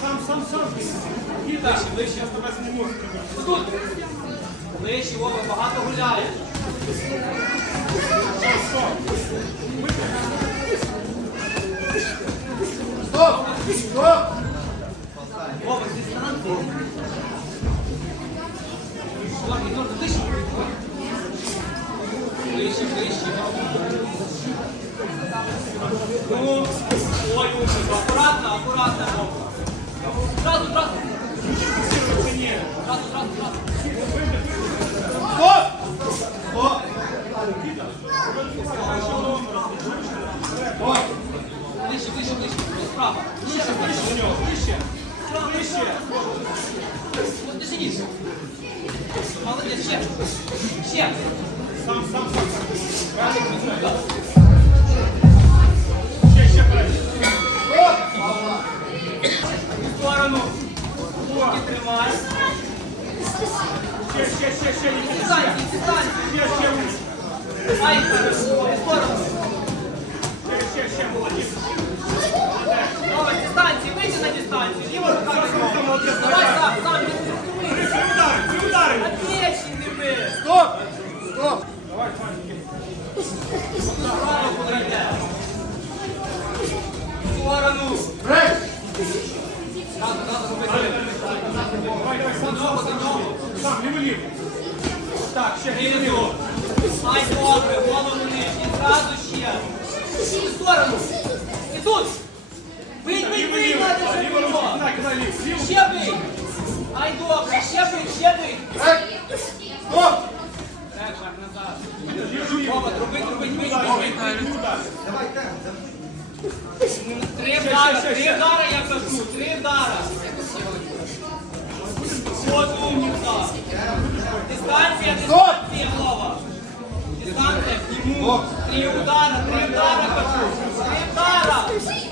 Сам, сам, сам. Віта, ближче, я тебе не можу. Тут. Ближче, Вова, багато гуляє. Ну, ой, умница. Аккуратно, аккуратно, Вова. Сразу, сразу. Сразу, сразу, сразу. Стоп! Стоп! Ближче, ближче, ближче. Справа. Ближче, ближче до нього, ближче. Ближче. Вот не сидишь. Молодец, ще. Ще. Сам, сам, сам. Правильно. Ще, ще перед. В сторону. Руки тримай. Ще, ще, ще, ще. Дистанції, дистанції. Ще, ще, вище. Ай, в сторону. Так, ще, лівий. Ай, добре, голову нижній. Зразу ще. В сторону. І тут. Лівий, бий, лівий. надо за. Лівий. Ще бий. Ай, добре, ще бий, ще. Брейк! Стоп! Так, назад. Лівий, лівий. Вова, труби, труби, труби, Удари, труби. Три вдара, три вдара, я кажу, три вдара. От умница. Дистанція, дистанція, голова. Дистанція, к нему. Три удара, три удара кажу. Три удара.